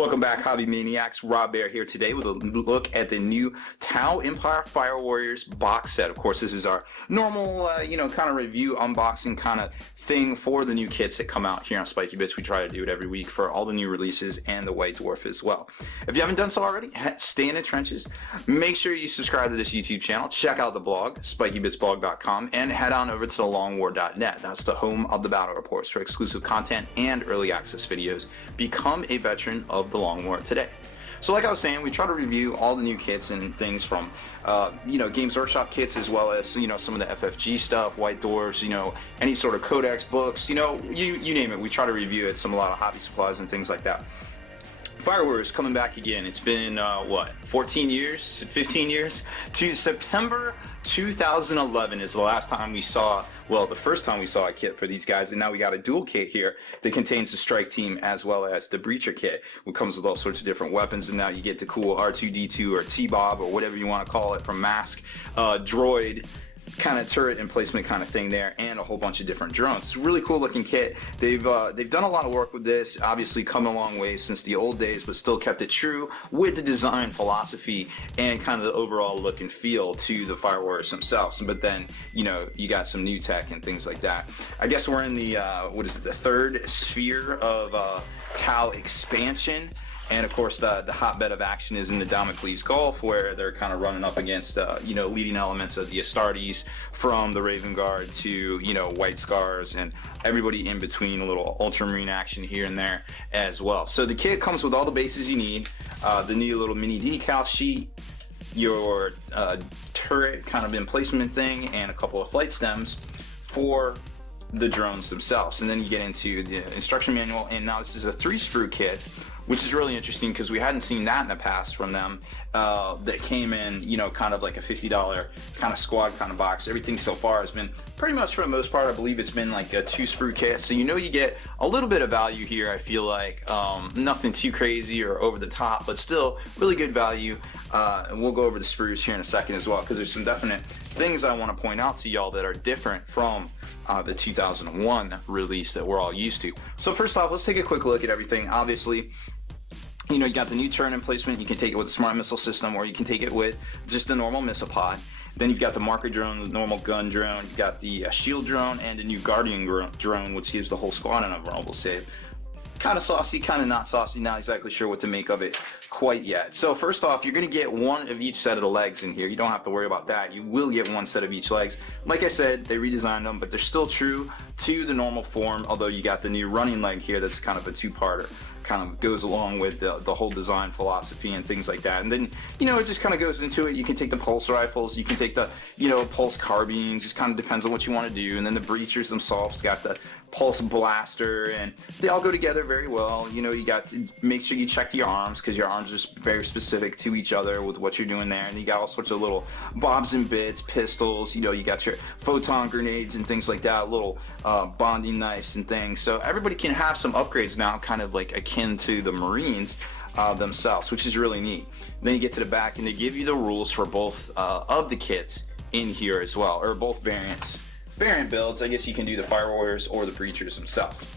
Welcome back, Hobby Maniacs. Rob Bear here today with a look at the new Tau Empire Fire Warriors box set. Of course, this is our normal, kind of review, unboxing kind of thing for the new kits that come out here on Spiky Bits. We try to do it every week for all the new releases and the White Dwarf as well. If you haven't done so already, stay in the trenches. Make sure you subscribe to this YouTube channel. Check out the blog, spikybitsblog.com, and head on over to thelongwar.net. That's the home of the battle reports for exclusive content and early access videos. Become a veteran of the Long War today. So like I was saying, we try to review all the new kits and things from Games Workshop kits, as well as some of the FFG stuff, White Dwarfs, any sort of codex books, you name it. We try to review it. A lot of hobby supplies and things like that. Fire Warriors coming back again. It's been 14 years, 15 years? To September 2011 is the last time we saw, the first time we saw a kit for these guys, and now we got a dual kit here that contains the strike team as well as the breacher kit, which comes with all sorts of different weapons, and now you get the cool R2-D2 or T-Bob or whatever you want to call it from Mask, droid kind of turret emplacement kind of thing there, and a whole bunch of different drones. It's a really cool looking kit. They've done a lot of work with this, obviously come a long way since the old days, but still kept it true with the design philosophy and kind of the overall look and feel to the Fire Warriors themselves. But then you got some new tech and things like that. I guess we're in the the third sphere of Tau expansion. And of course, the hotbed of action is in the Damocles Gulf, where they're kind of running up against, leading elements of the Astartes, from the Raven Guard to, White Scars, and everybody in between, a little Ultramarine action here and there as well. So the kit comes with all the bases you need, the new little mini decal sheet, your turret kind of emplacement thing, and a couple of flight stems for the drones themselves. And then you get into the instruction manual, and now this is a 3-sprue kit, which is really interesting because we hadn't seen that in the past from them. That came in, kind of like a $50 kind of squad kind of box. Everything so far has been pretty much, for the most part, I believe it's been like a 2-sprue kit. So you get a little bit of value here, I feel like. Nothing too crazy or over the top, but still really good value. And we'll go over the sprues here in a second as well, because there's some definite things I want to point out to y'all that are different from the 2001 release that we're all used to. So first off, let's take a quick look at everything. Obviously, you got the new turret emplacement. You can take it with a smart missile system, or you can take it with just a normal missile pod. Then you've got the marker drone, the normal gun drone. You've got the shield drone and a new guardian drone, which gives the whole squad an invulnerable save. Kind of saucy, kind of not saucy. Not exactly sure what to make of it quite yet. So first off, you're going to get one of each set of the legs in here. You don't have to worry about that. You will get one set of each legs. Like I said, they redesigned them, but they're still true to the normal form, although you got the new running leg here that's kind of a two-parter. Kind of goes along with the whole design philosophy and things like that. And then it just kind of goes into it. You can take the pulse rifles, you can take the pulse carbines, just kind of depends on what you want to do. And then the breachers themselves got the pulse blaster, and they all go together very well. You got to make sure you check your arms, because your arms are very specific to each other with what you're doing there. And you got all sorts of little bobs and bits, pistols, you got your photon grenades and things like that, little bonding knives and things. So everybody can have some upgrades now, kind of like akin to the Marines themselves, which is really neat. Then you get to the back, and they give you the rules for both of the kits in here as well, or both variant builds. I guess you can do the Fire Warriors or the Breachers themselves.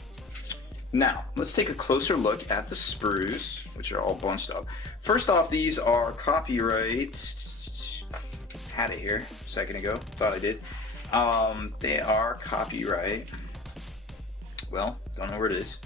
Now, let's take a closer look at the sprues, which are all bunched up. First off, these are copyright. Had it here a second ago. Thought I did. They are copyright. Well, don't know where it is.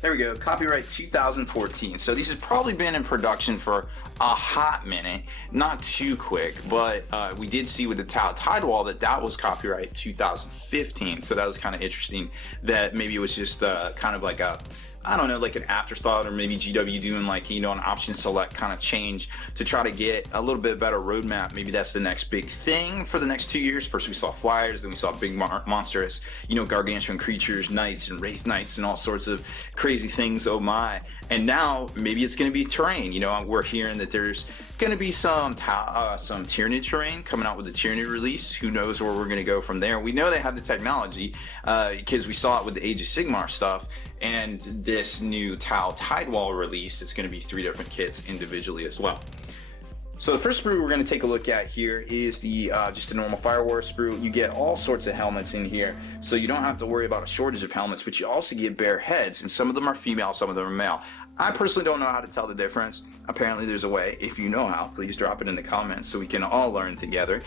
There we go, copyright 2014. So these have probably been in production for a hot minute, not too quick, but we did see with the Tau Tidewall that was copyright 2015. So that was kind of interesting that maybe it was just kind of like like an afterthought, or maybe GW doing an option select kind of change to try to get a little bit better roadmap. Maybe that's the next big thing for the next 2 years. First we saw flyers, then we saw big monstrous, gargantuan creatures, knights and wraith knights and all sorts of crazy things, oh my. And now maybe it's going to be terrain. We're hearing that there's going to be some Tyranid terrain coming out with the Tyranid release. Who knows where we're going to go from there. We know they have the technology because we saw it with the Age of Sigmar stuff, and this new Tau Tidewall release, it's going to be 3 different kits individually as well. So the first sprue we're going to take a look at here is the just a normal Fire Warrior sprue. You get all sorts of helmets in here, so you don't have to worry about a shortage of helmets, but you also get bare heads, and some of them are female, some of them are male. I personally don't know how to tell the difference. Apparently there's a way. If you know how, please drop it in the comments so we can all learn together.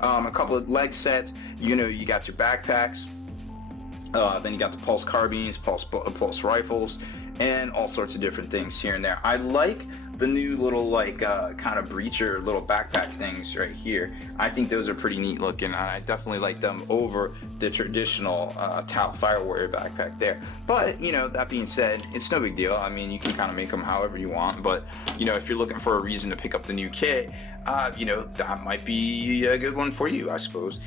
A couple of leg sets, you got your backpacks, then you got the pulse carbines, pulse rifles, and all sorts of different things here and there. I like the new little kind of breacher little backpack things right here. I think those are pretty neat looking, and I definitely like them over the traditional Tau Fire Warrior backpack there. But that being said, it's no big deal. I mean, you can kind of make them however you want, but if you're looking for a reason to pick up the new kit, that might be a good one for you, I suppose.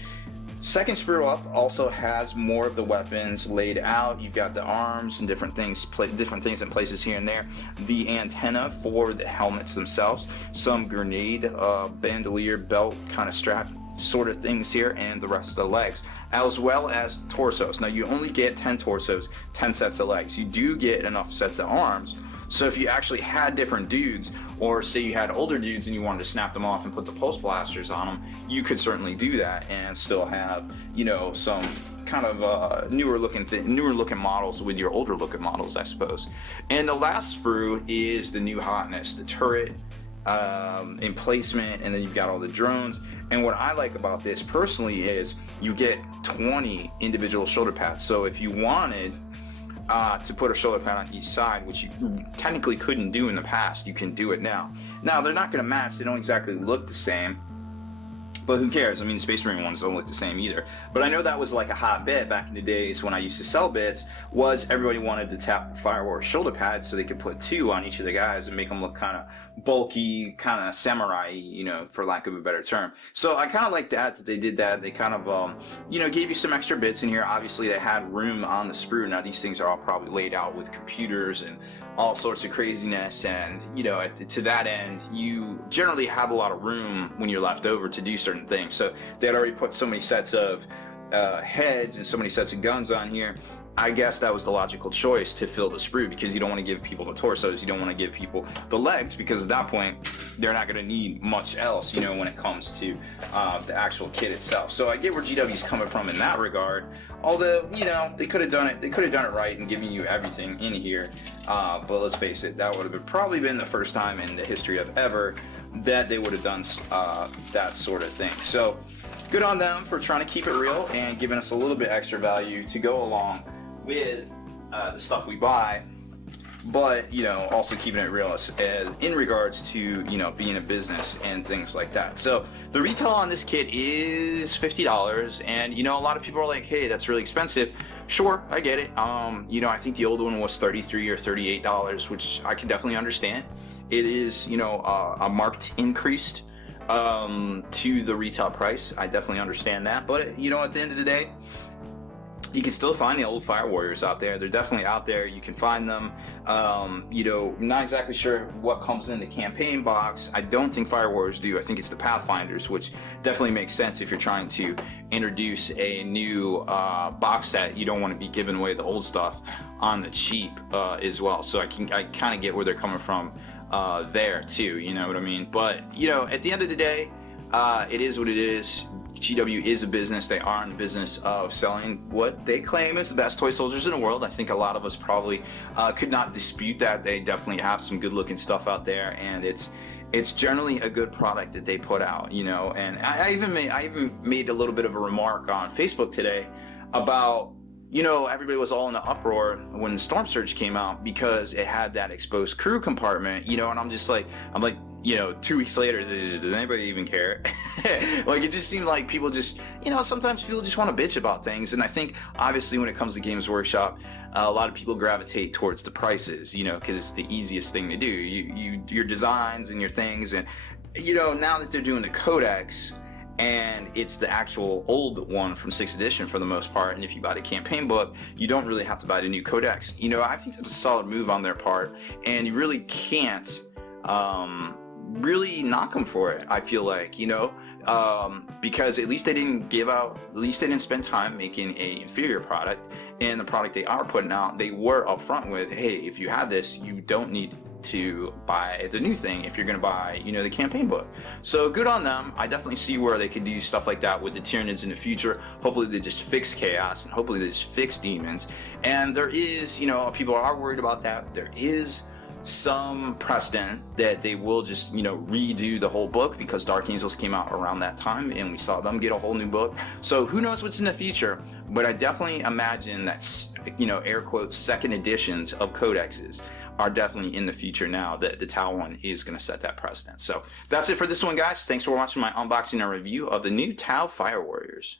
Second sprue up also has more of the weapons laid out. You've got the arms and different things in places here and there. The antenna for the helmets themselves, some grenade, bandolier, belt kind of strap sort of things here, and the rest of the legs, as well as torsos. Now you only get 10 torsos, 10 sets of legs. You do get enough sets of arms. So if you actually had different dudes, or say you had older dudes and you wanted to snap them off and put the pulse blasters on them, you could certainly do that and still have, some kind of newer looking models with your older looking models, I suppose. And the last sprue is the new hotness, the turret, emplacement, and then you've got all the drones. And what I like about this personally is you get 20 individual shoulder pads. So if you wanted to put a shoulder pad on each side, which you technically couldn't do in the past, you can do it now. Now they're not going to match, they don't exactly look the same, but who cares? I mean, the Space Marine ones don't look the same either. But I know that was like a hot bit back in the days when I used to sell bits, was everybody wanted to tap Fire Warrior shoulder pads so they could put 2 on each of the guys and make them look kind of bulky, kind of samurai, for lack of a better term. So I kind of like that they did that. They kind of, gave you some extra bits in here. Obviously they had room on the sprue. Now these things are all probably laid out with computers and all sorts of craziness, and to that end, you generally have a lot of room when you're left over to do certain things. So they had already put so many sets of heads and so many sets of guns on here. I guess that was the logical choice to fill the sprue, because you don't want to give people the torsos, you don't want to give people the legs, because at that point they're not going to need much else, when it comes to the actual kit itself. So I get where GW's coming from in that regard. Although, they could have done it right and given you everything in here. But let's face it, that would have probably been the first time in the history of ever that they would have done that sort of thing. So good on them for trying to keep it real and giving us a little bit extra value to go along with the stuff we buy, but also keeping it real as in regards to being a business and things like that. So the retail on this kit is $50, and a lot of people are like, hey, that's really expensive. Sure, I get it. I think the old one was $33 or $38, which I can definitely understand. It is a marked increase to the retail price. I definitely understand that, but at the end of the day, you can still find the old Fire Warriors out there. They're definitely out there. You can find them. Not exactly sure what comes in the campaign box. I don't think Fire Warriors do. I think it's the Pathfinders, which definitely makes sense if you're trying to introduce a new box set. You don't want to be giving away the old stuff on the cheap as well. So I kind of get where they're coming from there too. You know what I mean? But at the end of the day, it is what it is. GW is a business. They are in the business of selling what they claim is the best toy soldiers in the world. I think a lot of us probably could not dispute that. They definitely have some good looking stuff out there, and it's generally a good product that they put out, and I even made a little bit of a remark on Facebook today about everybody was all in an uproar when Storm Surge came out because it had that exposed crew compartment, and I'm like 2 weeks later, does anybody even care? Like, it just seemed like people just, sometimes people just want to bitch about things. And I think, obviously, when it comes to Games Workshop, a lot of people gravitate towards the prices, because it's the easiest thing to do. Your designs and your things. And, now that they're doing the Codex, and it's the actual old one from 6th edition for the most part, and if you buy the campaign book, you don't really have to buy the new Codex. I think that's a solid move on their part, and you really can't really knock them for it, I feel like, because at least they didn't spend time making a inferior product, and the product they are putting out, they were upfront with, hey, if you have this, you don't need to buy the new thing if you're going to buy, you know, the campaign book. So good on them. I definitely see where they could do stuff like that with the Tyranids in the future. Hopefully they just fix chaos, and hopefully they just fix demons. And there is, you know, people are worried about that. There is some precedent that they will just, you know, redo the whole book, because Dark Angels came out around that time and we saw them get a whole new book. So who knows what's in the future, but I definitely imagine that, you know, air quotes, second editions of codexes are definitely in the future now. That the Tau one is going to set that precedent. So that's it for this one, guys. Thanks for watching my unboxing and review of the new Tau Fire Warriors.